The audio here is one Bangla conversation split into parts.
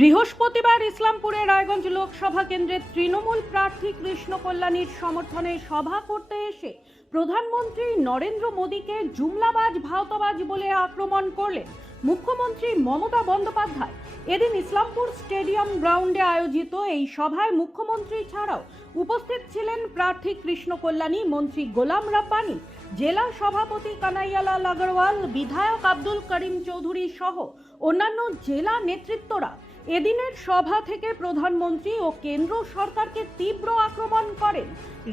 বৃহস্পতিবার ইসলামপুরে রায়গঞ্জ লোকসভা কেন্দ্রের তৃণমূল প্রার্থী কৃষ্ণ কল্যাণীর সমর্থনে সভা করতে এসে প্রধানমন্ত্রী নরেন্দ্র মোদীকে জুমলাবাজ, ভাওতাবাজ বলে আক্রমণ করলেন মুখ্যমন্ত্রী মমতা বন্দ্যোপাধ্যায়। এদিন ইসলামপুর স্টেডিয়াম গ্রাউন্ডে আয়োজিত এই সভায় মুখ্যমন্ত্রী ছাড়াও উপস্থিত ছিলেন প্রার্থী কৃষ্ণ কল্যাণী, মন্ত্রী গোলাম রাব্বানি, জেলা সভাপতি কানাইয়ালাল আগরওয়াল, বিধায়ক আব্দুল করিম চৌধুরী সহ অন্যান্য জেলা নেতৃত্বরা। এদিনের সভা থেকে প্রধানমন্ত্রী ও কেন্দ্র সরকারকে তীব্র আক্রমণ করেন।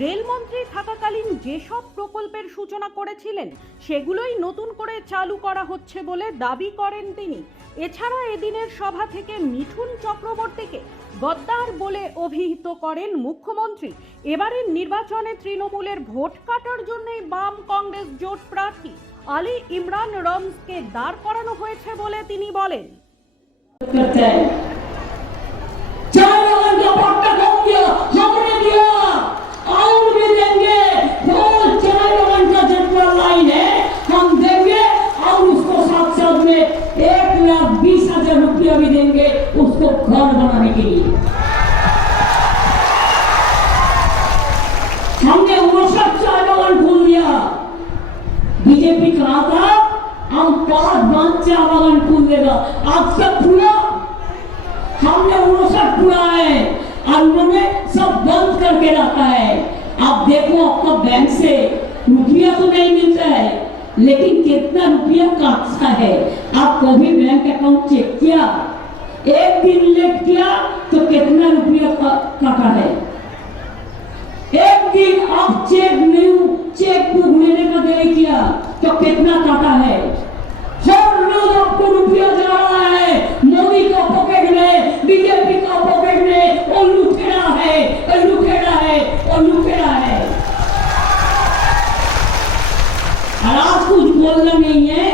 রেলমন্ত্রী থাকাকালীন যেসব প্রকল্পের সূচনা করেছিলেন, সেগুলোই নতুন করে চালু করা হচ্ছে বলে দাবি করেন তিনি। এছাড়া এদিনের সভা থেকে মিঠুন চক্রবর্তীকে গদ্দার বলে অভিহিত করেন মুখ্যমন্ত্রী। এবারের নির্বাচনে তৃণমূলের ভোট কাটার জন্যই বাম কংগ্রেস জোট প্রার্থী আলী ইমরান রমসকে দাঁড় করানো হয়েছে বলে তিনি বলেন। करते हैं। चार वो चार हम देंगे साथ साथ में एक लाख बीस हज़ार रुपया भी देंगे उसको घर बनाने के लिए। हमने उनसठ चार लोगों खोल बीजेपी कहा था हम पाँच पाँच चार बागान खोल देगा तक पूरा हमने उनसठ है। और उन्होंने सब बंद करके रखा है। आप देखो आपका बैंक से रुपया तो नहीं मिलता है, लेकिन कितना रुपया काटता है। आप कभी बैंक अकाउंट चेक किया, एक दिन लेट किया तो कितना रुपया काटा है? एक दिन आप चेक न्यू चेक बुक लेने का देरी किया तो कितना काटा है हर रोज आपको रुपया जा रहा है मोदी का पॉकेट में बीजेपी का पॉकेट और लुटेरा है और लुटेरा है और लुटेरा है। और आज कुछ बोलना नहीं है,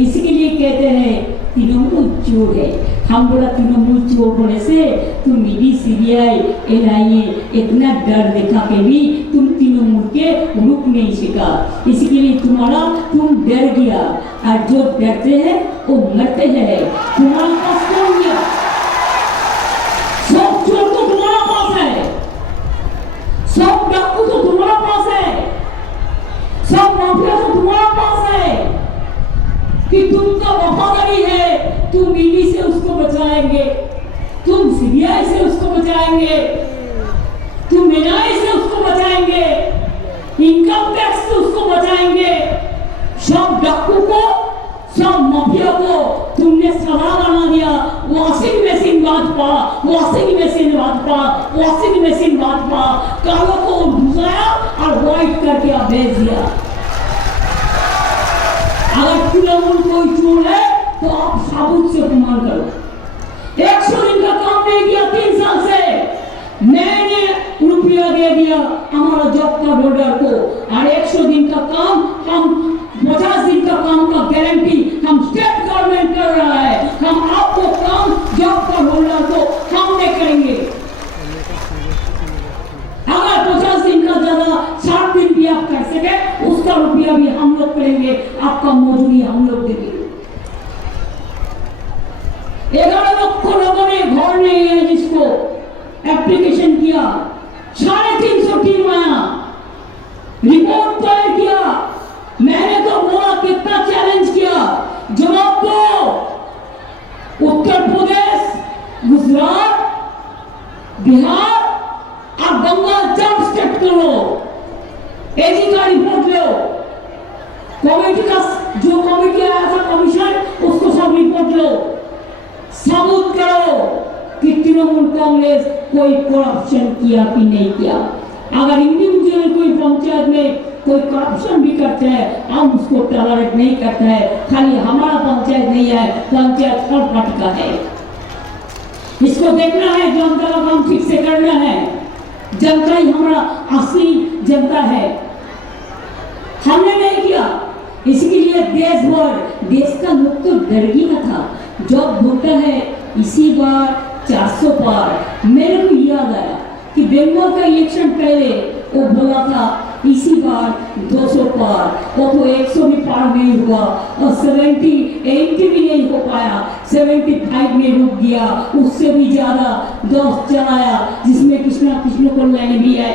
इसके लिए कहते हैं चोर है। हम बोला, तृणमूल चोर होने से तुम ईडी सीबीआई, एनआईए, इतना डर दिखा के भी तुम तृणमूल के रुक नहीं सका इसके लिए तुम्हारा तुम डर गया। और जो डरते हैं, वो मरते हैं। तुम्हारा पास कौन गया सब चोर तो तुम्हारा पास है सब डाकू तो तुम्हारा पास है सब माफिया तो तुम्हारा पास है कि तुमका वफादारी है, तुम ईडी से उसको बचाएँगे, तुम सीबीआई से उसको बचाएँगे, तुम एनआई से उसको बचाएँगे इनकम टैक्स से उसको बचाएँगे। सब डाकू को, सब माफिया को तुमने सदा बना दिया। वॉशिंग मशीन बात पा, washing machine Bhajpa washing machine Bhajpa कालों को घुसाया और व्हाइट करके आप भेज दिया। अगर तृणमूल कोई चोर है तो आप साबुत से प्रमाण करो। एक सौ दिन का काम नहीं किया, तीन साल से। मैंने रुपया दे दिया हमारा जॉब का होल्डर को। और एक सौ दिन का काम, हम पचास दिन का काम का गारंटी हम स्टेट गवर्नमेंट कर रहा है। हम आपको काम जॉब का होल्डर को हम नहीं करेंगे। अगर पचास दिन का ज़्यादा साठ दिन भी आप कर सके, उसका रुपया भी हम लोग करेंगे। आपका मजदूरी हम लोग देंगे। ग्यारह लक्ष लोगों ने घर नहीं है जिसको एप्लीकेशन किया साढ़े तीन सौ टीम आया रिपोर्ट तैयार करप्शन किया कि नहीं किया। अगर इंडिविजुअल कोई पंचायत में कोई करप्शन भी करते हैं, हम उसको टॉलरेट नहीं करते हैं। खाली हमारा पंचायत नहीं है, पंचायत हर पार्टी का है। इसको देखना है, जनता का काम ठीक से करना है। जनता ही हमारा असली जनता है। हमने नहीं किया। इसके लिए देश भर, देश का लोग तो डर गया था। जब होता है, इसी बार 400 पार। मेरे को याद आया कि बंगाल का इलेक्शन पहले वो बोला था, इसी बार 200 पार। वो तो 100 भी पार नहीं हुआ और 70 80 भी नहीं हो पाया। 75 में रुक गया। उससे भी ज़्यादा दस चलाया, जिसमें कृष्णा कृष्ण कल्याणी भी है।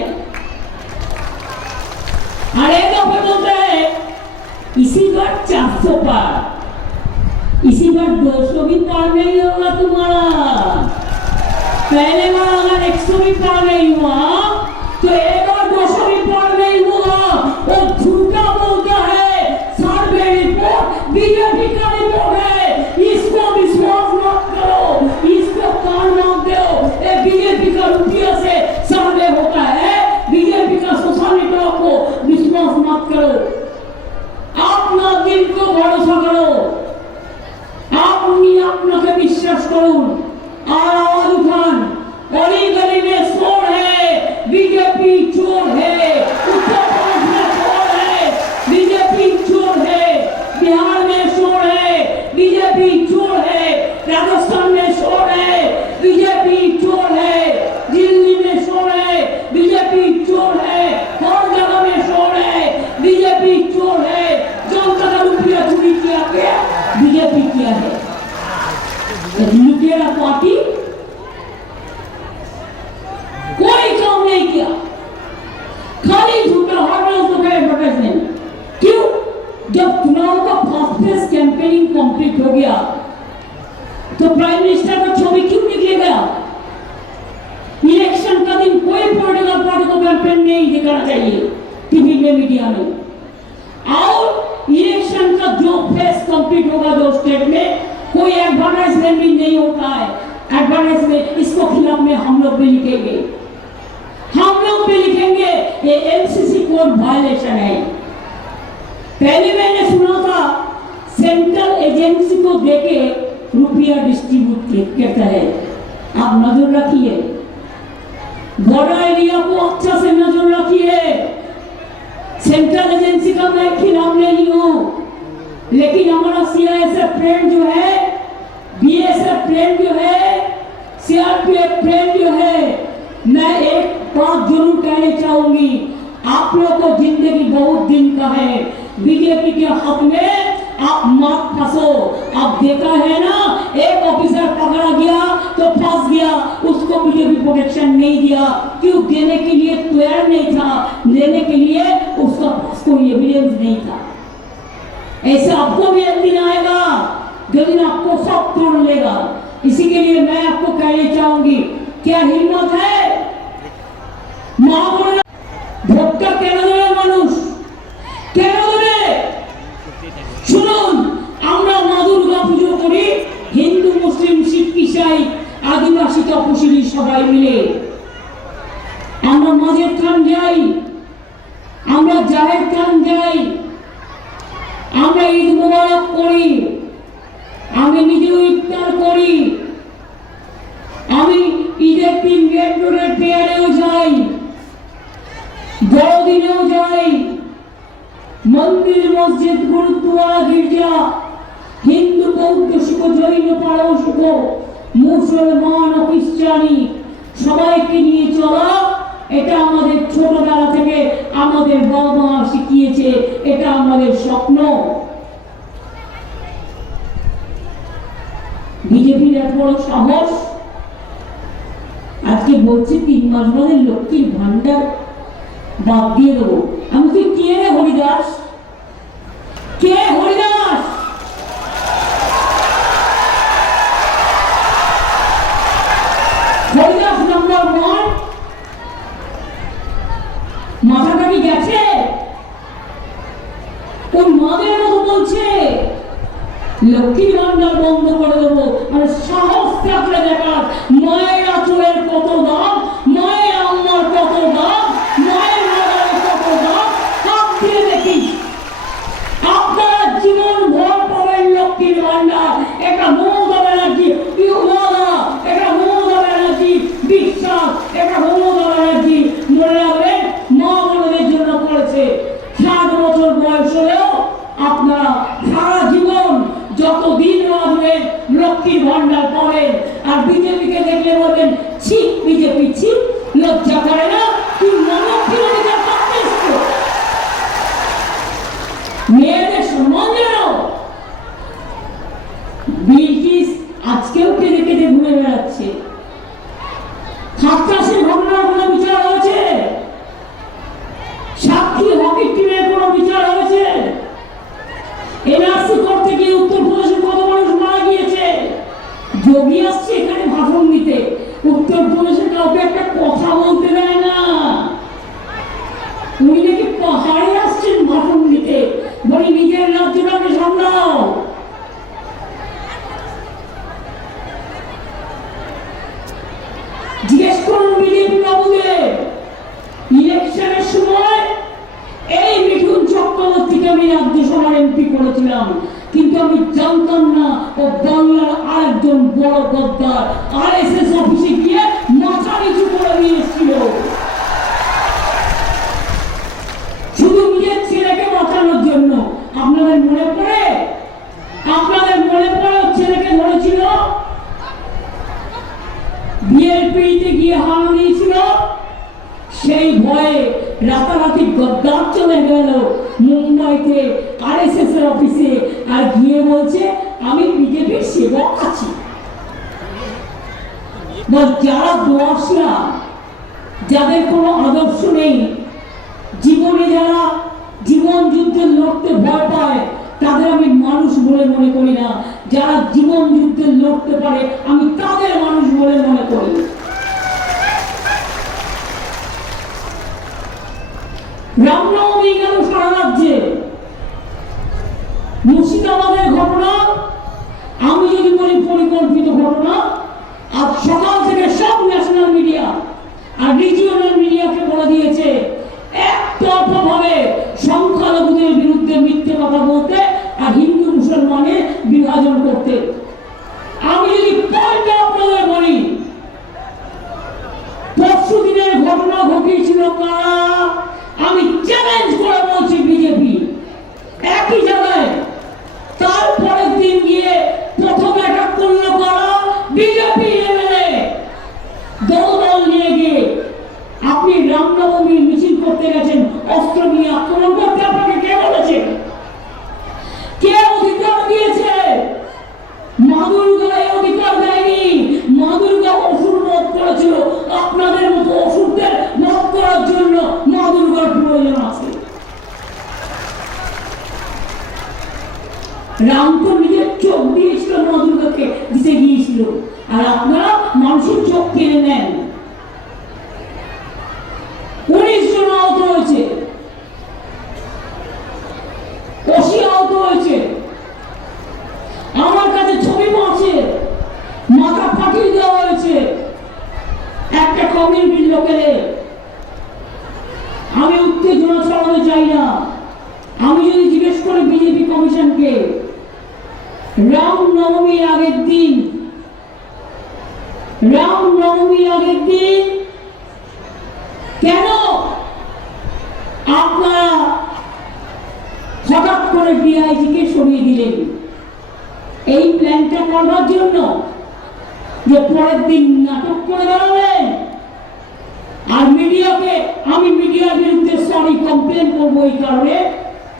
अरे दफे बोलते हैं, इसी बार 400 पार। इसी बार 200 भी पार नहीं होगा तुम्हारा पहले बार अगर 100 भी पार नहीं हुआ तो एक इलेक्शन जो फेस कंप्लीट होगा दो स्टेट में, कोई एडवर्टाइजमेंट भी नहीं होता है। एडवर्टाइजमेंट इसको खिलाफ में हम लोग भी लिखेंगे। हम लोग भी लिखेंगे, ये एमसीसी कोड वायलेशन है। पहले मैंने सुना था सेंट्रल एजेंसी को देके रुपया डिस्ट्रीब्यूट करता है। आप नज़र रखिए। बॉर्डर एरिया को अच्छा से नज़र रखिए। सेंट्रल एजेंसी का मैं खिलाफ नहीं हूँ। लेकिन हमारा सीआईएसएफ फ्रेंड जो है बीएसएफ फ्रेंड जो है सीआरपीएफ फ्रेंड जो है, मैं एक बात ज़रूर कहना चाहूँगी। आप लोग को ज़िंदगी बहुत दिन का है। बीजेपी के हक में आप मत फंसो। आप देखा है ना, एक ऑफिसर पकड़ा गया तो फंस गया। उसको बीजेपी प्रोटेक्शन नहीं दिया। क्यों? देने के लिए तैयार नहीं था। लेने के लिए उसका पास कोई एविडेंस नहीं था। ऐसे आपको भी एक दिन आएगा जो दिन आपको सब तोड़ लेगा। इसी के लिए मैं आपको कहना चाहूँगी, क्या हिम्मत है? মা করি। আমি নিজেও ইফতার করি। আমি ঈদের দিন রেড রোডের যাই, বড়দিনেও যাই। মন্দির, মসজিদ গুরুদ্বারা গির্জা, হিন্দু, বৌদ্ধ, শিখ, জৈন পারসিক মুসলমান, খ্রিস্টানি, সবাইকে নিয়ে চলা, এটা আমাদের ছোটবেলা থেকে আমাদের বাবা মা শিখিয়েছে, এটা আমাদের স্বপ্ন। বিজেপির এত বড় সাহস? আজকে বলছে তিন মাস বাদে লক্ষ্মীর ভান্ডার বাদ দিয়ে দেবো। আমি তুই কে রে হরিদাস? এটা মমতা ব্যানার্জি Hatta জানতাম না ও বাংলার আরেকজন বড় গদ্দার। আর এস এস অফিসে গিয়ে মাথা নিচু করে দিয়েছিল শুধু নিজের ছেলেকে বাঁচানোর জন্য। আপনাদের মনে পড়ে? আপনাদের মনে পড়ে ছেলেকে ধরেছিল? বিয়ের পিড়িতে গিয়ে হাওয়া দিয়েছিল? সেই ভয়ে রাতারাতি গদ্দার চলে গেল মুম্বাইতে আর এস এর অফিসে। আর গিয়ে বলছে আমি বিজেপির সেবক আছি। বল যারা দোয়াশরা, যাদের কোনো আদর্শ নেই, জীবনে যারা জীবন যুদ্ধে লড়তে ভয় পায়, তাদের আমি মানুষ বলে মনে করি না। যারা জীবন যুদ্ধে লড়তে পারে, আমি তাদের মানুষ বলে মনে করি। রামনবমী গেল সারা রাজ্যে? মুর্শিদাবাদের ঘটনা, আমি যদি বলি পরিকল্পিত ঘটনা, আজ সকাল থেকে সব ন্যাশনাল মিডিয়া আর রিজিওনাল মিডিয়াকে বলে দিয়েছে একতরফা ভাবে সংখ্যালঘুদের বিরুদ্ধে মিথ্যে কথা বলতে আর হিন্দু মুসলমানের বিভাজন করতে। আমি যদি পয়েন্টে আপনাদের বলি, পরশু দিনের ঘটনা ঘটিয়েছিল কারা? আমি চ্যালেঞ্জ করে বলছি বিজেপি। একই জায়গায় তারপরের দিন গিয়ে প্রথম অ্যাটাক করল কারা বিজেপি এমএলএ দল দল নিয়ে গিয়ে আপনি রামনবমী মিছিল করতে গেছেন অস্ত্র নিয়ে আক্রমণ করতে আপনাকে কে বলেছে কে অধিকার দিয়েছে মা দুর্গা এই অধিকার দেয়নি মা দুর্গা অসুর বধ করেছিল আপনাদের মতো অসুরদের বধ করার জন্য মা দুর্গার প্রয়োজন আছে রাম তো নিজের চোখ দিয়েছিল মা দুর্গাকে দিতে গিয়েছিল আর আপনারা মানুষের চোখ কেড়ে নেন উনিশ জন আহত হয়েছে অসি আহত হয়েছে আমার কাছে ছবি আছে মাথা ফাটিয়ে দেওয়া হয়েছে একটা কমিউনিটির লোকেদের আমি উত্তেজনা ছড়াতে চাই না আমি যদি জিজ্ঞেস করি বিজেপি কমিশনকে রাম নবমীর আগের দিন রাম নবমীর আগের দিন কেন আপনারা হঠাৎ করে ডিআইজিকে সরিয়ে দিলেন এই প্ল্যানটা করবার জন্য যে পরের দিন নাটক করে বেড়াবেন আর মিডিয়াকে, আমি মিডিয়ার বিরুদ্ধে সরি কমপ্লেন করব এই কারণে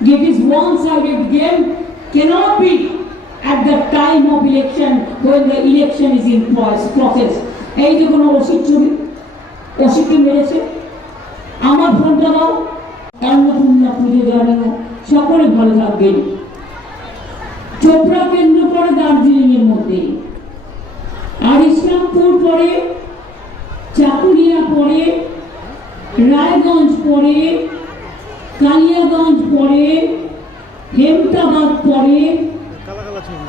যে is one sided game cannot be at the time of election when the election is in process এই যে কোনো ওষুধ ছবি ওষুধকে মেরেছে। আমার ফোনটা দাও। অন্নপূর্ণা পুজো জানানো সকলে ভালো থাকবেন। চোপড়া কেন্দ্র পড়ে দার্জিলিং এর মধ্যে। আর ইসলামপুর পড়ে, চাকুরিয়া পড়ে, রায়গঞ্জ পড়ে, কালিয়াগঞ্জ পড়ে, হেমতাবাদ পড়ে,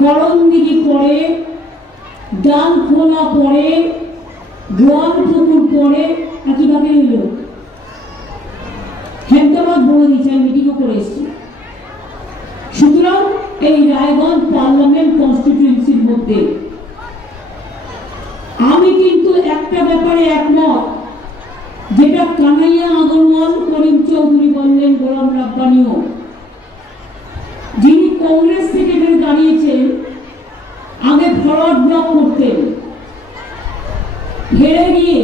করণদিঘি পড়ে, ডালখোলা পড়ে, গোয়ালপুকুর পড়ে একইভাবে এলো। হেমতাবাদ বলে দিচ্ছে আমি মিটিংও করে এসেছি। এই রায়গঞ্জ পার্লামেন্ট কনস্টিটিউয়েন্সির মধ্যে। আমি কিন্তু একটা ব্যাপারে একমত, যেটা কানাইয়া আগরওয়াল, করিম চৌধুরী বললেন, গোলাম রাব্বানিও। যিনি কংগ্রেস থেকে দাঁড়িয়েছেন, আগে ফরওয়ার্ড ব্লক করতেন। হেরে গিয়ে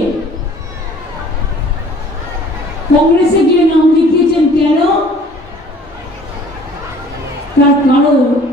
কংগ্রেসে não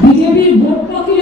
বিজেপির ভোট পাখিয়ে